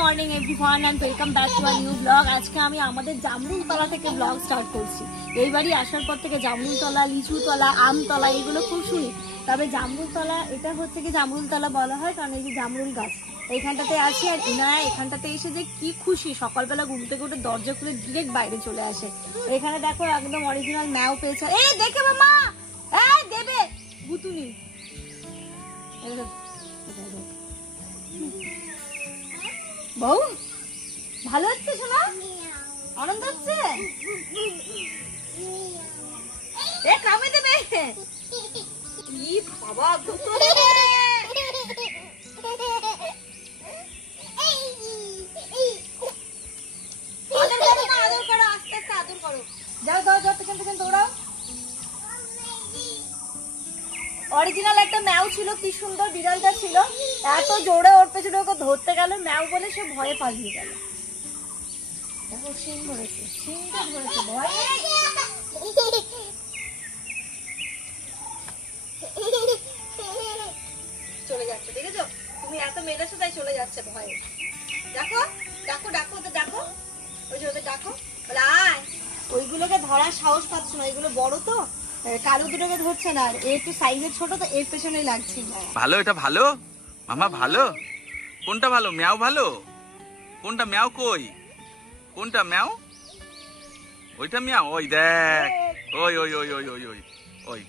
Morning everyone and welcome back to a new blog. আজকে আমি আমাদের জামরুলতলা থেকে ব্লগ স্টার্ট করছি। এই বাড়ি আসার পর থেকে জামরুলতলা, লিচুতলা, আমতলা এগুলো খুব শুনি, তবে জামরুলতলা এটা হচ্ছে কি জামরুলতলা বলা হয় কারণ এই যে জামরুল গাছ এইখানটাতে আছে। আর ইনায়া এখানটাতে এসে যে কি খুশি, সকালবেলা ঘুম থেকে উঠে দরজা খুলে ডিরেক্ট বাইরে চলে আসে। এখানে দেখো একদম অরিজিনাল ম্যাও পেয়েছে। এই দেখে মামা, এই দেবে ভুতুনি। বউ ভালো হচ্ছে শোনা, আনন্দ হচ্ছে। এ কামে দেবে কি বাবা, অরিজিনাল একটা ম্যাও ছিল, কি সুন্দর বিড়ালটা ছিল, এত জোরে ওর পেছনে ওকে ধরতে গেল ম্যাও বলে সে ভয়ে পালিয়ে গেল। দেখো সিং ধরেছে, সিংটা ধরেছে ভয়। চলে যাচ্ছে, দেখেছো তুমি এত মেরেছো তাই চলে যাচ্ছে ভয়ে। দেখো ডাকো ডাকো ওদের ডাকো, ওই যে ওদের ডাকো বলে আয়। ওইগুলোকে ধরার সাহস পাচ্ছ না, এগুলো বড় তো কালো দুটোকে ধরছে না, আর একটু সাইজের ছোট তো এর পেছনেই লাগছে। ভালো, এটা ভালো মামা, ভালো কোনটা ভালো? ম্যাও ভালো কোনটা? ম্যাও কই? কোনটা ম্যাও? ওইটা ম্যাও, ওই দেখ, ওই ওই ওই ওই ওই ওই ওই।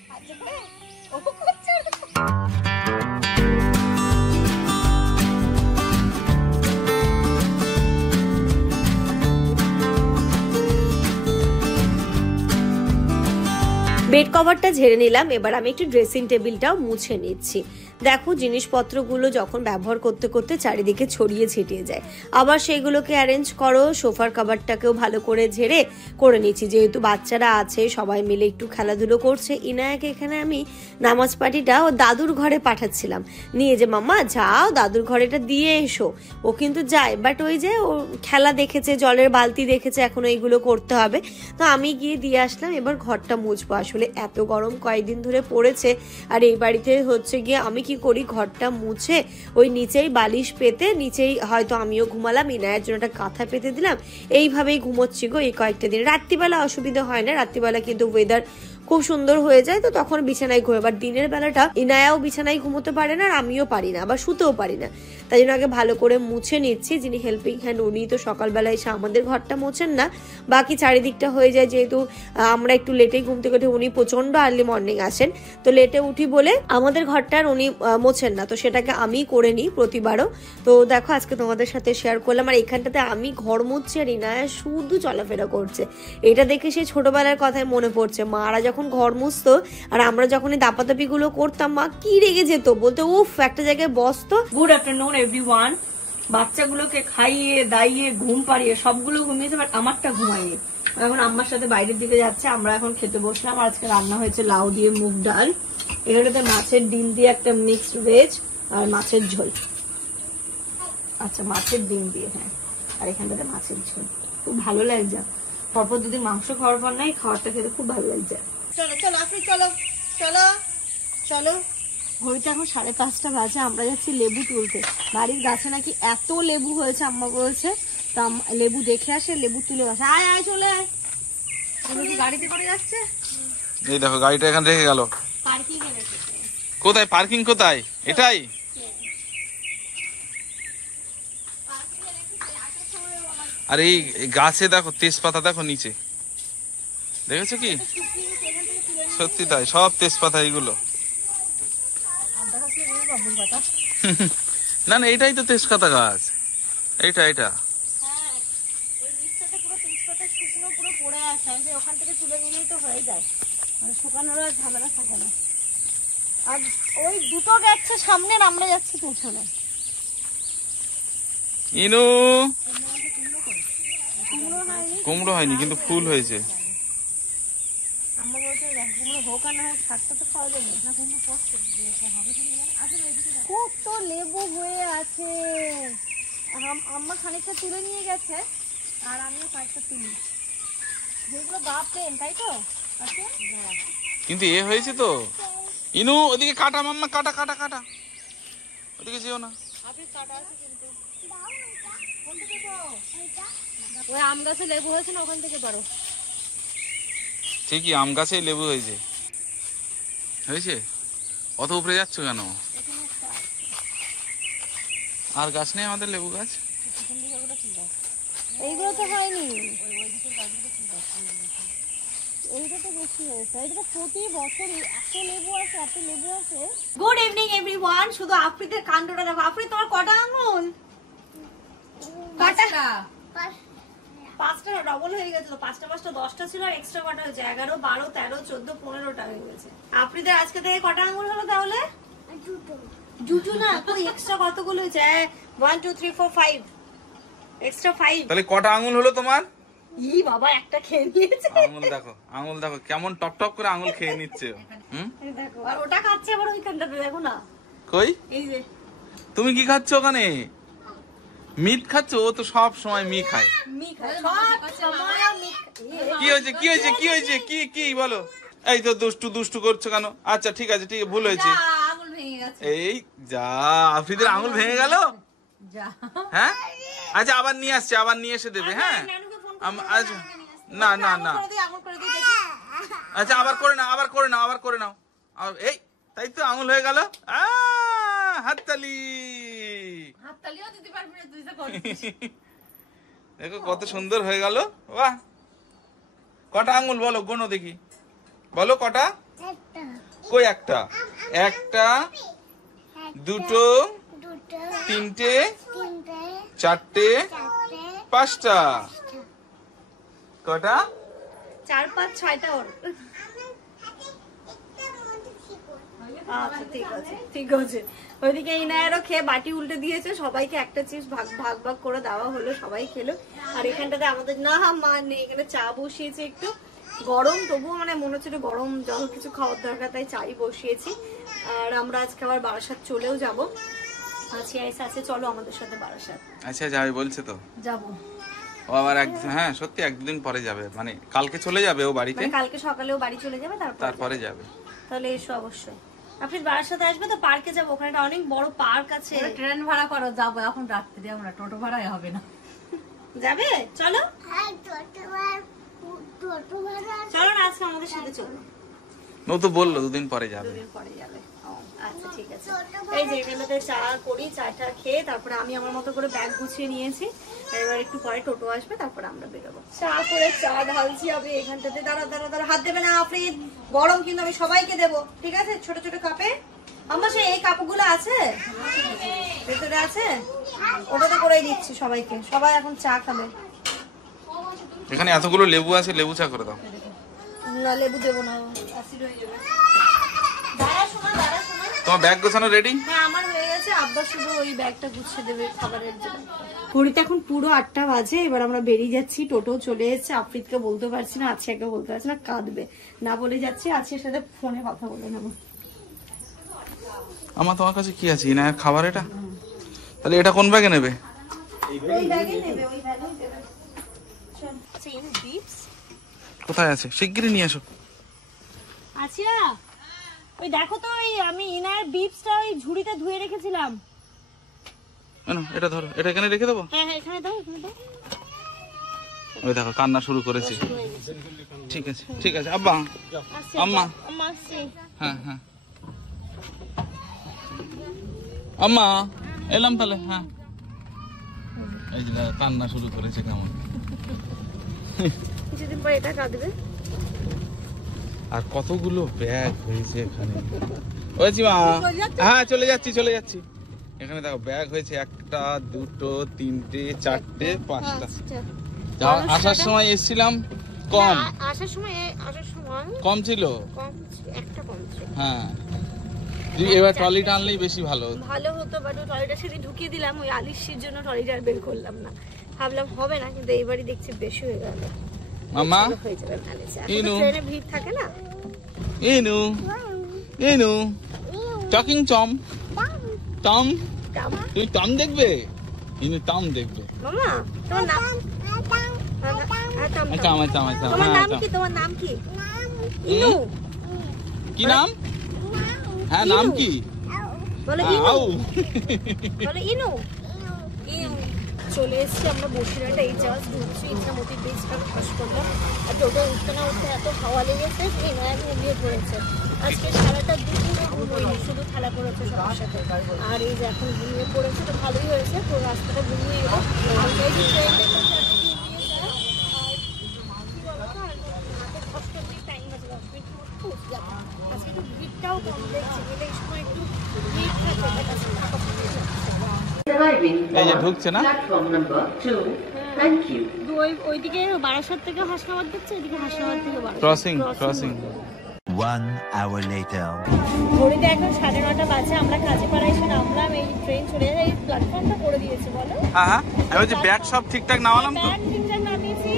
বেড কভারটা ঝেড়ে নিলাম, এবার আমি একটু ড্রেসিং টেবিলটাও মুছে নিচ্ছি। দেখো জিনিসপত্রগুলো যখন ব্যবহার করতে করতে চারিদিকে ছড়িয়ে ছিটিয়ে যায়, আবার সেগুলোকে অ্যারেঞ্জ করো। সোফার কভারটাকেও ভালো করে ঝেড়ে করে নিচ্ছি, যেহেতু বাচ্চারা আছে সবাই মিলে একটু খেলাধুলো করছে। ইনায়াকে এখানে আমি নামাজ পাটিটা ও দাদুর ঘরে পাঠাচ্ছিলাম নিয়ে, যে মাম্মা যাও দাদুর ঘরেটা দিয়ে এসো। ও কিন্তু যায়, বাট ওই যে ও খেলা দেখেছে, জলের বালতি দেখেছে, এখন এইগুলো করতে হবে, তো আমি গিয়ে দিয়ে আসলাম। এবার ঘরটা মুছবো। আসলে এত গরম কয়েকদিন ধরে পড়েছে, আর এই বাড়িতে হচ্ছে গিয়ে আমি কি করি, ঘরটা মুছে ওই নিচেই বালিশ পেতে, নিচেই হয়তো আমিও ঘুমালাম, ইনায়ের জন্য একটা কাঁথা পেতে দিলাম, এইভাবেই ঘুমোচ্ছি গো এই কয়েকটা দিন। রাত্রিবেলা অসুবিধা হয় না, রাত্রিবেলা কিন্তু ওয়েদার খুব সুন্দর হয়ে যায়, তো তখন বিছানায় ঘুমে। আবার দিনের বেলাটা ইনায়াও বিছানায় ঘুমোতে পারে না, আর আমিও পারি না, আবার শুতেও পারি না। তাই জন্য আগে ভালো করে মুছে নিচ্ছি। যিনি হেল্পিং হ্যান্ড উনি তো সকালবেলা এসে আমাদের ঘরটা মোছেন না, বাকি চারিদিকটা হয়ে যায়, যেহেতু আমরা একটু লেটেই ঘুম থেকে উঠি, উনি প্রচন্ড আর্লি মর্নিং আসেন, তো লেটে উঠি বলে আমাদের ঘরটার উনি মোছেন না, তো সেটাকে আমি করে নিই প্রতিবারও। তো দেখো আজকে তোমাদের সাথে শেয়ার করলাম। আর এখানটাতে আমি ঘর মুছছি আর ইনায়া শুধু চলাফেরা করছে। এটা দেখে সেই ছোটবেলার কথাই মনে পড়ছে, মারা যখন ঘর মুছতো আর আমরা যখন এই দাপাদাপি গুলো করতাম, মা কি রেগে যেত, বলতে উফ একটা জায়গায় বসতো। Good afternoon everyone. বাচ্চাগুলোকে খাইয়ে দাইয়ে ঘুম পাড়িয়ে সবগুলো ঘুমিয়েছে, বাট আমারটা ঘুমাইয়ে এখন আম্মার সাথে বাইরের দিকে যাচ্ছে। আমরা এখন খেতে বসলাম। আজকে রান্না হয়েছে লাউ দিয়ে মুগ ডাল, এটাতে মাছের ডিম দিয়ে একটা মিক্সড ভেজ আর মাছের ঝোল। আচ্ছা মাছের ডিম দিয়ে, হ্যাঁ, আর এখানটাতে মাছের ঝোল। খুব ভালো লাগছে, পরপর দুদিন মাংস খাওয়ার পর নাই, খাওয়ারটা খেতে খুব ভালো লাগছে। চলো চলো আপনি চলো চলো চলো। ঘড়িতে এখন 5:30 বাজে, আমরা যাচ্ছি লেবু তুলতে। বাড়ির গাছে নাকি এত লেবু হয়েছে, আম্মা বলছে, তা লেবু দেখে আসে, লেবু তুলে আসে। আয় আয় চলে আয়। কি গাড়িতে করে যাচ্ছে? এই দেখো গাড়িটা এখানে রেখে গেল। পার্কিং এ কোথায় পার্কিং? কোথায়? এটাই আর এই গাছে দেখো তেজপাতা, দেখো নিচে, দেখেছো কি? সত্যি তাই, সব তেজপাতা এইগুলো। না না এটাই তো তেজপাতা গাছ, এইটা এটা। ওখান থেকে তুলে নিলেই তো হয়ে যায়, মানে শুকানোর আর ঝামেলা থাকে না। আর ওই দুটো যাচ্ছে সামনে, আমরা যাচ্ছি পেছনে। ইনু কুমড়ো হয়নি কিন্তু ফুল হয়েছে। খুব তো লেবু হয়ে আছে, আম্মা খানিকটা তুলে নিয়ে গেছে আর আমিও কয়েকটা তুলি, যেগুলো বাপেন তাই তো। কিন্তু এ হয়েছে তো ইনু, ওদিকে কাটা মাম্মা, কাটা কাটা কাটা, ওদিকে যেও না। ওই আম গাছে লেবু হয়েছে না, ওখান থেকে পারো। ঠিকই আম গাছে লেবু হয়েছে। হয়েছে? অত উপরে যাচ্ছ কেন? আর গাছ নেই আমাদের লেবু গাছ? এইগুলো তো হয়নি, এইটা তো বেশি হয়েছে। এইটা তো প্রতি বছর এত লেবু আছে, এত লেবু আছে। Good evening everyone. শুধু আফ্রিদের কাণ্ডটা দেখো। আফ্রিদ, তোমার কটা আঙুল? কটা? পাঁচটা, ডবল হয়ে গেছিল। পাঁচটা 10টা ছিল, আর এক্সট্রা কটা হয়েছে? 11, 12, 13, 14, 15টা হয়ে গেছে। আফ্রিদের আজকে থেকে কটা আঙুল হলো তাহলে? দুটো না, তুই এক্সট্রা কতগুলো হয়েছে? 1 2 3 4 5, এক্সট্রা 5। তাহলে কটা আঙুল হলো তোমার? ই বাবা, একটা খেয়ে নিয়েছে। আঙুল দেখো কেমন টক টক করে আঙুল খেয়ে নিচ্ছে। দেখো, আর ওটা খাচ্ছে আবার ওইখানটাতে, দেখো না। কই? এই যে তুমি কি খাচ্ছ ওখানে? মিট খাচ্ছ? ও তো সব সময় মি খায়। মি খায় সব সময়। কি হয়েছে কি হয়েছে কি হয়েছে কি কি বলো? এই তো দুষ্টু করছো কেন? আচ্ছা ঠিক আছে, ঠিক ভুল হয়েছে। আঙুল ভেঙে গেছে। এই যা, আফ্রিদের আঙুল ভেঙে গেল। হ্যাঁ আচ্ছা, আবার নিয়ে আসছে, আবার নিয়ে এসে দেবে। হ্যাঁ আচ্ছা, না না না, আচ্ছা আবার করে নাও। এই তাই তো আঙুল হয়ে গেল। হাততালি। দেখো কত সুন্দর হয়ে গেল। বাহ, কটা আঙুল বলো, গোনো দেখি, বলো কটা? কই একটা? একটা, দুটো, তিনটে, চারটে, পাঁচটা। কটা? 4 5 6টা ওর। আচ্ছা ঠিক আছে। ওইদিকে ইনায়ারও খেয়ে বাটি উল্টে দিয়েছে। সবাইকে একটা চিপস ভাগ করে দেওয়া হলো, সবাই খেলো। আর এখানটাতে আমাদের না মা নেই, এখানে চা বসিয়েছে। একটু গরম, তবুও মানে মনে হচ্ছে গরম জল কিছু খাওয়ার দরকার, তাই চাই বসিয়েছি। আর আমরা আজকে আবার বারাসাত চলেও যাবো। আছে, চলো আমাদের সাথে বারাসাত। আচ্ছা যাবে বলছে তো, যাবো। ও আবার হ্যাঁ সত্যি একদিন পরে যাবে, মানে কালকে চলে যাবে ও বাড়িতে, কালকে সকালেও বাড়ি চলে যাবে, তারপরে যাবে। তাহলে এসো অবশ্যই। আপনি বারাসাতে আসবে তো, পার্কে যাবো। ওখানে একটা অনেক বড় পার্ক আছে। ট্রেন ভাড়া করো, যাবো। এখন রাত্রে আমরা টোটো ভাড়াই হবে না। যাবে? চলো চলো না, আজকে আমাদের সাথে চলো। ও তো বললো 2 দিন পরে যাবে। 2 দিন পরে যাবে। আচ্ছা ঠিক আছে। এই যে এখানটাতে চা করি, চাটা খেয়ে তারপরে আমি আমার মতো করে ব্যাগ গুছিয়ে নিয়েছি। এবার একটু পরে টোটো আসবে, তারপরে আমরা বেরোবো। চা করে চা ঢালছি আমি এখানটাতে। দাঁড়া, হাত দেবে না আফরিদ, গরম কিন্তু আমি সবাইকে দেবো, ঠিক আছে? ছোট ছোট কাপে। আমার সেই এই কাপগুলো আছে ভেতরে আছে, ওটাতে করে দিচ্ছি সবাইকে। সবাই এখন চা খাবে। এখানে এতগুলো লেবু আছে, লেবু চা করে দাও। না লেবু দেবো না, অ্যাসিড হয়ে যাবে। দাঁড়া শোনা। তোমার ব্যাগ গোছানো রেডি? হ্যাঁ আমার হয়ে গেছে। আব্বা শুধু ওই ব্যাগটা গুছিয়ে দেবে খাবারের জন্য। ঘড়িতে এখন পুরো 8টা বাজে। এবার আমরা বেরিয়ে যাচ্ছি। টোটো চলে এসেছে। আফ্রিদকে বলতে পারছি না, আছিয়াকে বলতে পারছি না, কাঁদবে না বলে যাচ্ছি। আছিয়ার সাথে ফোনে কথা বলে নেবো। আমার তোমার কাছে কি আছে? না খাবার এটা, তাহলে এটা কোন ব্যাগে নেবে? ওই ব্যাগে নেবে, ওই ব্যাগে দেবে। আচ্ছা এই ডিপস কোথায় আছে? শিগগিরই নিয়ে এসো। আছিয়া ওই দেখো তো, ওই আমি ইনার বিপসটা ওই ঝুড়িতে ধুয়ে রেখেছিলাম। এটা ধরো, এটা এখানে রেখে দেবো। হ্যাঁ এখানে দাও। ওই দেখো কান্না শুরু করেছে। ঠিক আছে আব্বা, আম্মা। হ্যাঁ আম্মা এলাম তাহলে। হ্যাঁ এই যে কান্না শুরু করেছে কেমন। কিছুদিন পর এটা কাঁদবে। আর কতগুলো ব্যাগ হয়েছে এখানে। ওইছি মা, হ্যাঁ চলে যাচ্ছি। এখানে দেখো ব্যাগ হয়েছে 1টা 2টো 3টে 4টে 5টা। আসার সময় এসেছিলাম কম, আসার সময় কম ছিল, একটা কম ছিল। হ্যাঁ এবার ট্রলিটা আনলেই বেশি ভালো হতো। বাট ট্রলিটা সেদিন ঢুকিয়ে দিলাম, ওই আলিশির জন্য ট্রলিটা আর বের করলাম না। ভাবলাম হবে না, কিন্তু এইবারই দেখছি বেশি হয়ে গেল। মামা হয়ে যাবে ট্রেনে ভিড় থাকে না। ইনু টকিং টম তুমি টম দেখবে? ইনু টম দেখবে। মামা তোমার নাম তোমার নাম কি? ইনু। কি নাম? হ্যাঁ নাম কি? বলো ইনু। বলো ইনু। চলে এসেছি আমরা বসিরহাটে, এই জাস্ট ঢুকছি, ইচ্ছামতি ব্রিজটা ক্রস করলাম। আর টোটো উঠতে না উঠতে এত হাওয়া লেগেছে, এই নয়া ঘুমিয়ে পড়েছে। আজকে সারাটা দুপুরে ঘুমোয়নি, শুধু খেলা করেছে সবার সাথে। আর এই যে এখন ঘুমিয়ে পড়েছে, তো ভালোই হয়েছে, পুরো রাস্তাটা ঘুমিয়ে এলো। আর এই যে ট্রেনটা ঘুমিয়ে যায়। আর কি বলতো, আর হাতে কষ্ট নেই, টাইম আছে 10 মিনিট মতো পৌঁছে যাবো। আজকে একটু ভিড়টাও কম দেখছি, গেলে এই সময় একটু ভিড় থাকে, বাট আজকে ফাঁকা ফাঁকা যাচ্ছে। এই যে ঢুকছে না, ওইদিকে বারাসাত থেকে হাসনাবাদ দেখছে, এদিকে হাসনাবাদ থেকে ক্রসিং ক্রসিং। 1 hour later. ঘড়িতে এখন 9:30 বাজে, আমরা কাজীপাড়া এসে নামলাম। এই ট্রেন চলে যায়, এই প্ল্যাটফর্মটা করে দিয়েছে বলো। হ্যাঁ হ্যাঁ, আমি বলছি ব্যাগ সব ঠিকঠাক নামালাম তো। ব্যাগ ঠিকঠাক নামিয়েছি,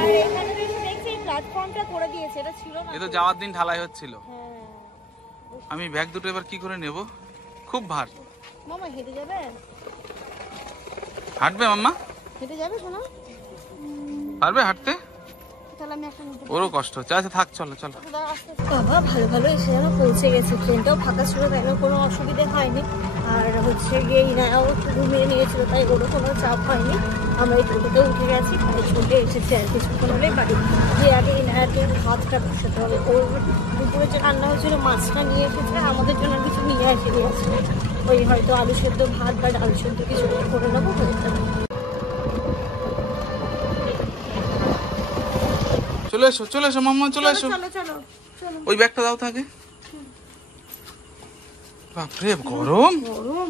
আর এখানে এসে দেখছি এই প্ল্যাটফর্মটা করে দিয়েছে, এটা ছিল না। এ তো যাওয়ার দিন ঢালাই হচ্ছিল। হ্যাঁ, আমি ব্যাগ দুটো এবার কি করে নেব, খুব ভার। মামা হেঁটে যাবে? হাঁটবে মাম্মা? হেঁটে যাবে শোনা? পারবে হাঁটতে? তাহলে আমি একটা নিতে ওরও কষ্ট হচ্ছে। আচ্ছা থাক, চলো চলো। বাবা ভালো ভালো এসে যেন পৌঁছে গেছে, ট্রেনটাও ফাঁকা ছিল, তাই না কোনো অসুবিধা হয়নি। আর হচ্ছে গিয়ে ইনায়াও ঘুমিয়ে নিয়েছিল, তাই ওরও কোনো চাপ হয়নি। আমরা এই টোটোতে উঠে গেছি, তাই ছুটে এসেছি আর কিছুক্ষণ হলেই বাড়ি। যে আগে ইনায়াকে ভাতটা বসাতে হবে, ওর দুপুরে যে রান্না হয়েছিল মাছটা নিয়ে এসেছে, আমাদের জন্য কিছু নিয়ে এসে দিয়েছে। ওই হয়তো আলু সেদ্ধ ভাত বা ডাল সেদ্ধ কিছু করে নেবো, হয়ে যাবে। চলে এসো চলে এসো মাম্মা, চলে এসো। চলো চলো চলো। ওই ব্যাগটা দাও থাকে। বাপরে গরম। গরম,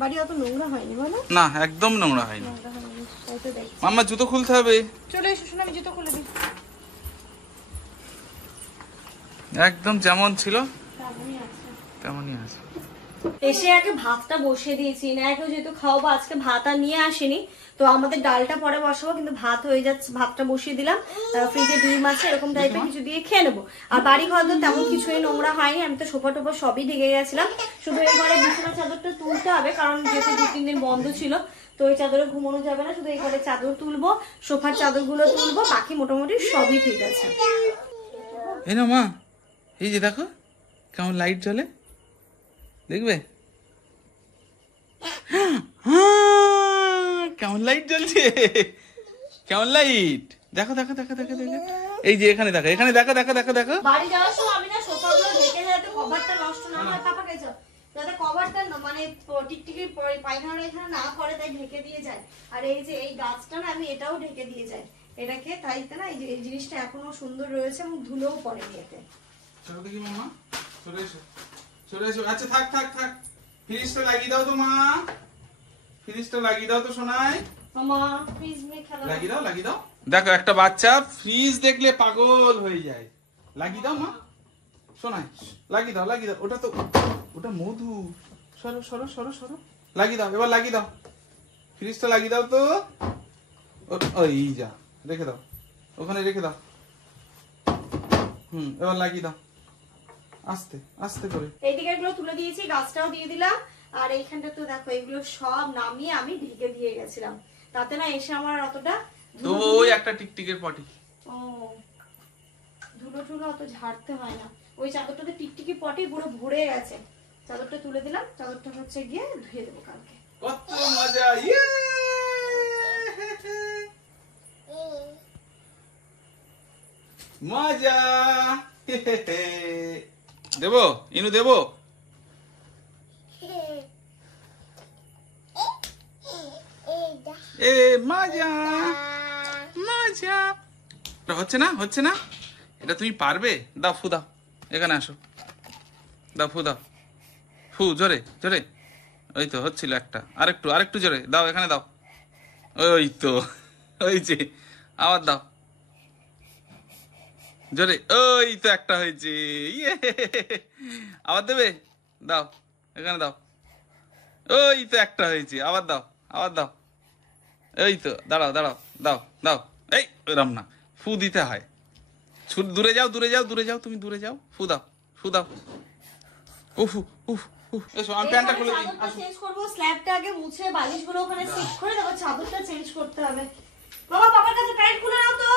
বাড়ি অত নোংরা হয়নি বলো? না একদম নোংরা হয়নি। নোংরা হয়নি, তাই তো দেখছি। মাম্মা জুতো খুলতে হবে। চলে এসো শোনো, আমি জুতো খুলে দিই। একদম যেমন ছিল তেমনই আছে। এসে আগে ভাতটা বসিয়ে দিয়েছি, না এখন যেহেতু খাওয়াবো, আজকে ভাত আর নিয়ে আসেনি, তো আমাদের ডালটা পরে বসাবো, কিন্তু ভাত হয়ে যাচ্ছে। ভাতটা বসিয়ে দিলাম, ফ্রিজে ডিম আছে, এরকম টাইপের কিছু দিয়ে খেয়ে নেবো। আর বাড়ি ঘর তো তেমন কিছুই নোংরা হয়নি, আমি তো সোফা টোফা সবই ঢেকে গেছিলাম। শুধু এবারে বিছানা চাদরটা তুলতে হবে, কারণ যেহেতু 2-3 দিন বন্ধ ছিল, তো ওই চাদরে ঘুমানো যাবে না। শুধু এই ঘরে চাদর তুলবো, সোফার চাদরগুলো তুলবো, বাকি মোটামুটি সবই ঠিক আছে। এই না মা, এই যে দেখো কেমন লাইট জ্বলে, দেখবে কেমন লাইট জ্বলছে, কেমন লাইট, দেখো দেখো দেখো দেখো দেখো। এই যে এখানে দেখো, এখানে দেখো দেখো দেখো দেখো। বাড়ি যাওয়ার সময় আমি না সোফাগুলো ঢেকে যাতে কভারটা নষ্ট না হয়, পাপাকে যাতে কভারটা মানে টিকটিকি পায়খানা এখানে না করে, তাই ঢেকে দিয়ে যায়। আর এই যে এই গাছটা না, আমি এটাও ঢেকে দিয়ে যাই এটাকে, তাই না এই জিনিসটা এখনো সুন্দর রয়েছে এবং ধুলোও পড়েনি এতে। চলো দেখি মামা, চলে এসো চলে এসো। আচ্ছা থাক থাক থাক, ফ্রিজটা লাগিয়ে দাও তো মা, ফ্রিজটা লাগিয়ে দাও তো শোনাই। মামা প্লিজ মে খেলা লাগিয়ে দাও লাগিয়ে দাও। দেখো একটা বাচ্চা ফ্রিজ দেখলে পাগল হয়ে যায়। লাগিয়ে দাও মা, শোনাই লাগিয়ে দাও লাগিয়ে দাও। ওটা তো ওটা মধু, সরো সরো সরো সরো, লাগিয়ে দাও এবার, লাগিয়ে দাও ফ্রিজটা, লাগিয়ে দাও তো। ওই যা, রেখে দাও ওখানে, রেখে দাও। এবার লাগিয়ে দাও আস্তে আস্তে করে। এইদিকে এগুলো তুলে দিয়েছি, গাছটাও দিয়ে দিলাম। আর এইখানটা তো দেখো, এগুলো সব নামিয়ে আমি ঢেকে দিয়ে গেছিলাম, তাতে না এসে আমার অতটা তো ওই একটা টিকটিকের পটি। ও ধুলো টুলো অত ঝাড়তে হয় না, ওই চাদরটাতে টিকটিকি পটি পুরো ভরে গেছে। চাদরটা তুলে দিলাম, চাদরটা হচ্ছে গিয়ে ধুয়ে দেবো কালকে। কত মজা, ইয়ে মজা। দেবো ইনু, দেবো এ মজা মজা। হচ্ছে না হচ্ছে না, এটা তুমি পারবে। দাও ফু দাও, এখানে আসো, দাও ফু দাও, ফু জোরে জোরে। ওই তো হচ্ছিল একটা, আরেকটু আরেকটু জোরে দাও, এখানে দাও। ওই তো ওই যে, আবার দাও জোরে। ওই তো একটা হয়েছে, ইয়ে আবার দেবে, দাও এখানে দাও। ওই তো একটা হয়েছে, আবার দাও আবার দাও। এই তো দাঁড়াও দাঁড়াও, দাও দাও। এই ওরম না, ফু দিতে হয়। দূরে যাও দূরে যাও দূরে যাও, তুমি দূরে যাও, ফু দাও ফু দাও। উফ উফ উফ, এসো আমি প্যান্টটা খুলে দিই। চাদরটা চেঞ্জ করবো, স্ল্যাবটা আগে মুছে বালিশগুলো ওখানে সেট করে তারপর চাদরটা চেঞ্জ করতে হবে। বাবা পাপার কাছে প্যান্ট খুলে নাও তো।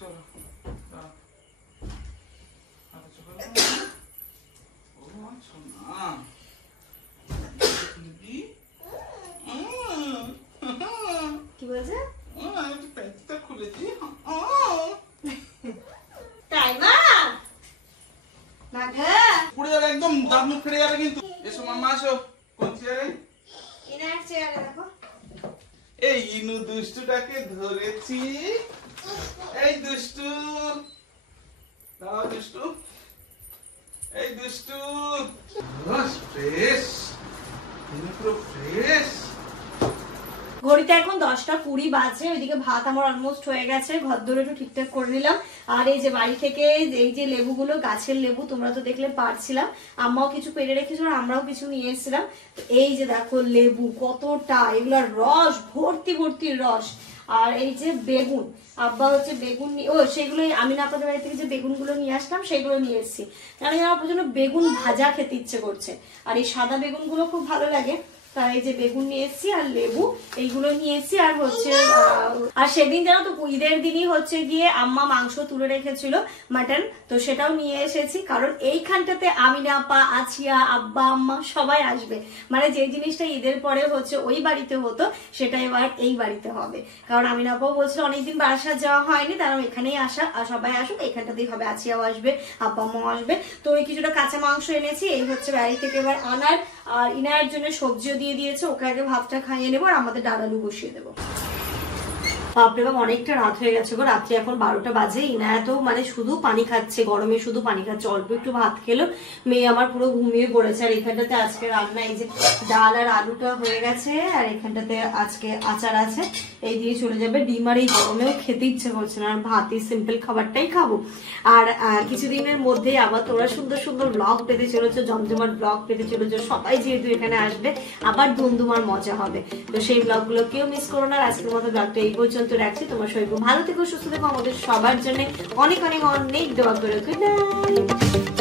চলো কি বলছে? আমি তো প্যান্টটা খুলেছি। তাই মা না ঘা পুড়ে যাবে একদম, দাঁত মুখ ফেটে যাবে কিন্তু। এসো মাম্মা আসো। কোন চেয়ারে? ইনার চেয়ারে দেখো। এই ইনু দুষ্টুটাকে ধরেছি। এই দুষ্টু, দাঁড়াও দুষ্টু। এই দুষ্টু ফ্রেশ, পুরো ফ্রেশ। ঘড়িতে এখন 10:20 বাজে। ওইদিকে ভাত আমার অলমোস্ট হয়ে গেছে, ঘর দৌড়ে একটু ঠিকঠাক করে নিলাম। আর এই যে বাড়ি থেকে এই যে লেবুগুলো, গাছের লেবু, তোমরা তো দেখলে পারছিলাম, আম্মাও কিছু পেরে রেখেছিল আর আমরাও কিছু নিয়ে এসেছিলাম। এই যে দেখো লেবু কতটা, এগুলোর রস ভর্তি ভর্তি রস। আর এই যে বেগুন, আব্বা হচ্ছে বেগুন সেগুলো আমি না আপনাদের বাড়ি থেকে যে বেগুনগুলো নিয়ে আসলাম সেগুলো নিয়ে এসেছি, কারণ আমার প্রচন্ড বেগুন ভাজা খেতে ইচ্ছে করছে। আর এই সাদা বেগুনগুলো খুব ভালো লাগে, তাই এই যে বেগুন নিয়ে এসেছি আর লেবু এইগুলো নিয়ে এসেছি। আর হচ্ছে আর সেদিন জানো তো ঈদের দিনই হচ্ছে গিয়ে আম্মা মাংস তুলে রেখেছিল, মাটন, তো সেটাও নিয়ে এসেছি। কারণ এইখানটাতে আমিনা আপা, আছিয়া, আব্বা, আম্মা সবাই আসবে। মানে যে জিনিসটা ঈদের পরে হচ্ছে ওই বাড়িতে হতো সেটা এবার এই বাড়িতে হবে। কারণ আমিনা আপাও বলছিল অনেকদিন বারাসাত যাওয়া হয়নি, তারা এখানেই আসা, আর সবাই আসুক, এইখানটাতেই হবে। আছিয়াও আসবে, আব্বা আম্মাও আসবে। তো ওই কিছুটা কাঁচা মাংস এনেছি, এই হচ্ছে বাড়ি থেকে এবার আনার। আর ইনার জন্য সবজিও দিয়ে দিয়েছে, ওকে আগে ভাতটা খাইয়ে নেবো আর আমাদের ডাল আলু বসিয়ে দেবো। বাপরে বাপ, অনেকটা রাত হয়ে গেছে গো, রাত্রি এখন 12টা বাজে। ইনায়া তো মানে শুধু পানি খাচ্ছে, গরমে শুধু পানি খাচ্ছে, অল্প একটু ভাত খেলো, মেয়ে আমার পুরো ঘুমিয়ে পড়েছে। আর এখানটাতে আজকে রান্না এই যে ডাল আর আলুটা হয়ে গেছে, আর এখানটাতে আজকে আচার আছে, এই দিয়ে চলে যাবে। ডিম আর এই গরমেও খেতে ইচ্ছে করছে না, আর ভাতই সিম্পল খাবারটাই খাবো। আর কিছুদিনের মধ্যেই আবার তোমরা সুন্দর সুন্দর ব্লগ পেতে চলেছো, জমজমাট ব্লগ পেতে চলেছো, সবাই যেহেতু এখানে আসবে আবার ধুমধুমার মজা হবে। তো সেই ব্লগগুলো কেউ মিস করো না। আজকের মতো ব্লগটা এই পর্যন্ত রাখছি। তোমার সবাই ভালো থেকো, সুস্থ থেকো, আমাদের সবার জন্য অনেক অনেক অনেক দোয়া করো। Good night.